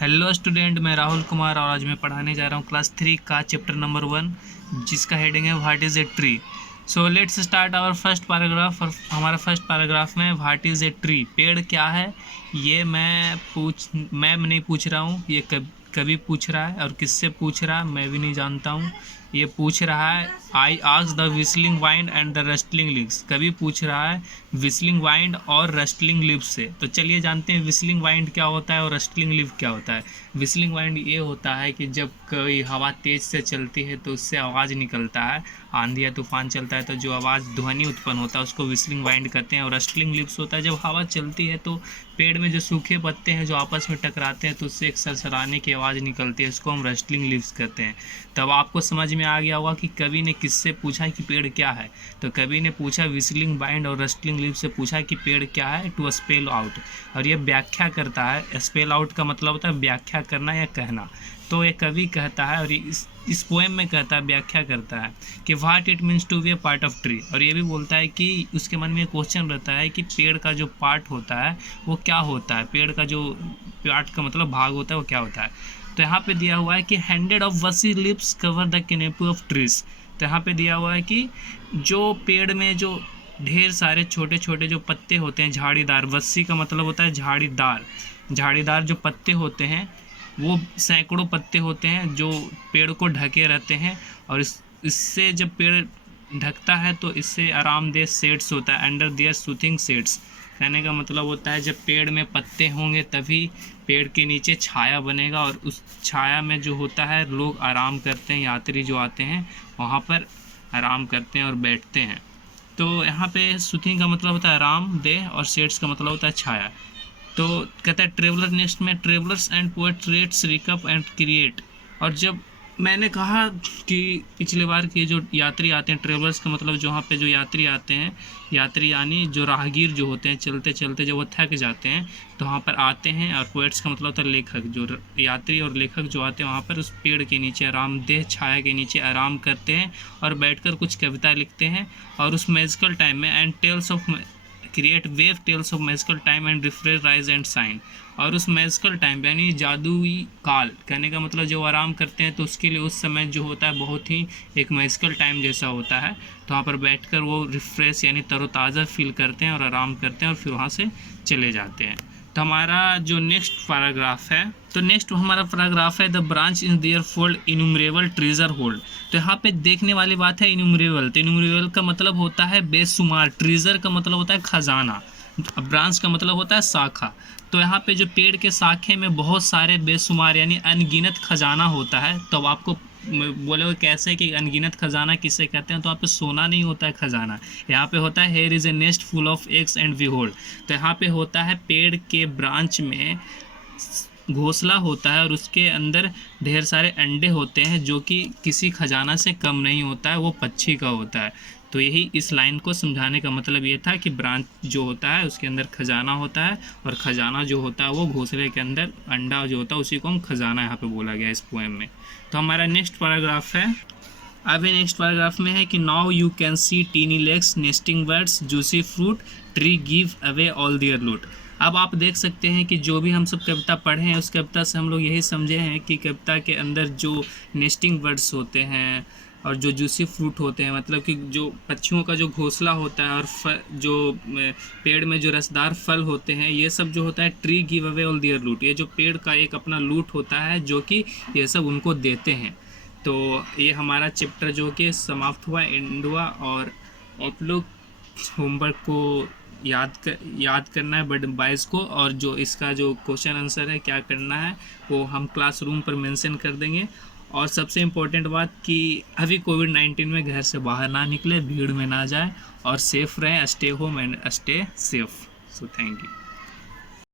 Hello student, मैं राहुल कुमार और आज मैं पढ़ाने जा रहा हूँ क्लास 3 का चैप्टर नंबर 1 जिसका हेडिंग है what is a tree. So let's start our first paragraph. और हमारा फर्स्ट पैराग्राफ में व्हाट इज़ ए ट्री, पेड़ क्या है, ये मैं नहीं पूछ रहा हूँ, ये कभी पूछ रहा है और किससे पूछ रहा है मैं भी नहीं जानता हूँ। ये पूछ रहा है I ask the whistling wind and the rustling lips, कभी पूछ रहा है विस्लिंग वाइंड और रस्टलिंग लिप्स से। तो चलिए जानते हैं विस्लिंग वाइंड क्या होता है और रस्टलिंग लिप क्या होता है। विस्लिंग वाइंड ये होता है कि जब कोई हवा तेज़ से चलती है तो उससे आवाज़ निकलता है, आंधी या तूफान चलता है तो जो आवाज़ ध्वनि उत्पन्न होता है उसको विस्लिंग वाइंड कहते हैं। और रस्टलिंग लिप्स होता है जब हवा चलती है तो पेड़ में जो सूखे पत्ते हैं जो आपस में टकराते हैं तो उससे एक सरसराने की आवाज़ निकलती है, इसको हम रस्टलिंग लिप्स कहते हैं। तब आपको समझ में आ गया होगा कि कवि ने किससे पूछा कि पेड़ क्या है। तो कवि ने पूछा विस्लिंग वाइंड और रस्टलिंग लिप्स से पूछा कि पेड़ क्या है, टू स्पेल आउट। और ये व्याख्या करता है, स्पेल आउट का मतलब होता है व्याख्या करना या कहना। तो ये कवि कहता है और इस पोएम में कहता है, व्याख्या करता है कि what it means to be a part of tree. और ये भी बोलता है कि उसके मन में क्वेश्चन रहता है कि पेड़ का जो पार्ट होता है वो क्या होता है, पेड़ का जो पार्ट का मतलब भाग होता है वो क्या होता है। तो यहाँ पे दिया हुआ है कि हंड्रेड ऑफ वसी lips cover the canopy of trees. तो यहाँ पे दिया हुआ है कि जो पेड़ में जो ढेर सारे छोटे छोटे जो पत्ते होते हैं झाड़ीदार, वस्सी का मतलब होता है झाड़ीदार, झाड़ीदार जो पत्ते होते हैं वो सैकड़ों पत्ते होते हैं जो पेड़ को ढके रहते हैं। और इससे जब पेड़ ढकता है तो इससे आरामदेह शेड्स होता है, अंडर देयर सूथिंग शेड्स। कहने का मतलब होता है जब पेड़ में पत्ते होंगे तभी पेड़ के नीचे छाया बनेगा और उस छाया में जो होता है लोग आराम करते हैं, यात्री जो आते हैं वहाँ पर आराम करते हैं और बैठते हैं। तो यहाँ पे सूथिंग का मतलब होता है आरामदेह और शेड्स का मतलब होता है छाया। तो कहता है ट्रेवलर, नेक्स्ट में travellers and poet rates recap and create. और जब मैंने कहा कि पिछले बार के जो यात्री आते हैं, ट्रेवलर्स का मतलब जो वहाँ पे जो यात्री आते हैं, यात्री यानी जो राहगीर जो होते हैं चलते चलते जब वो थक जाते हैं तो वहाँ पर आते हैं। और पोएट्स का मतलब होता है लेखक, जो यात्री और लेखक जो आते हैं वहाँ पर उस पेड़ के नीचे आरामदेह छाया के नीचे आराम करते हैं और बैठकर कुछ कविता लिखते हैं। और उस मैजिकल टाइम में and tales of create wave tales of magical time and refresh rise and shine. और उस मैजिकल टाइम यानी जादुई काल, कहने का मतलब जो आराम करते हैं तो उसके लिए उस समय जो होता है बहुत ही एक मैजिकल टाइम जैसा होता है। तो वहाँ पर बैठकर वो रिफ्रेश यानी तरोताज़ा फील करते हैं और आराम करते हैं और फिर वहाँ से चले जाते हैं। तो हमारा जो नेक्स्ट पैराग्राफ है, तो नेक्स्ट हमारा पैराग्राफ है the branch in their fold innumerable treasure hold. तो यहाँ पे देखने वाली बात है इन्यूमरेबल। तो इन्यूमरेबल का मतलब होता है बेशुमार, ट्रेजर का मतलब होता है खजाना, ब्रांच का मतलब होता है शाखा। तो यहाँ पे जो पेड़ के शाखे में बहुत सारे बेशुमार यानी अनगिनत खजाना होता है। तो अब आपको बोले कैसे कि अनगिनत खजाना किसे कहते हैं, तो यहाँ पे सोना नहीं होता है खजाना, यहाँ पे होता है here is a nest full of eggs and we hold. तो यहाँ पे होता है पेड़ के ब्रांच में घोंसला होता है और उसके अंदर ढेर सारे अंडे होते हैं जो कि किसी खजाना से कम नहीं होता है, वो पक्षी का होता है। तो यही इस लाइन को समझाने का मतलब ये था कि ब्रांच जो होता है उसके अंदर खजाना होता है और खजाना जो होता है वो घोंसले के अंदर अंडा जो होता है उसी को हम खजाना यहाँ पे बोला गया इस पोएम में। तो हमारा नेक्स्ट पैराग्राफ है, अभी नेक्स्ट पैराग्राफ में है कि now you can see tiny legs nesting birds juicy fruit tree give away all their loot. अब आप देख सकते हैं कि जो भी हम सब कविता पढ़े हैं उस कविता से हम लोग यही समझे हैं कि कविता के अंदर जो नेस्टिंग बर्ड्स होते हैं और जो जूसी फ्रूट होते हैं, मतलब कि जो पक्षियों का जो घोंसला होता है और जो पेड़ में जो रसदार फल होते हैं, ये सब जो होता है tree give away all their loot, ये जो पेड़ का एक अपना लूट होता है जो कि ये सब उनको देते हैं। तो ये हमारा चैप्टर जो कि समाप्त हुआ, एंड हुआ। और आप लोग होमवर्क को याद करना है बट 22 को, और जो इसका जो क्वेश्चन आंसर है क्या करना है वो हम क्लासरूम पर मेंशन कर देंगे। और सबसे इम्पोर्टेंट बात कि अभी कोविड-19 में घर से बाहर ना निकले, भीड़ में ना जाए और सेफ़ रहें, stay home and stay safe. So thank you.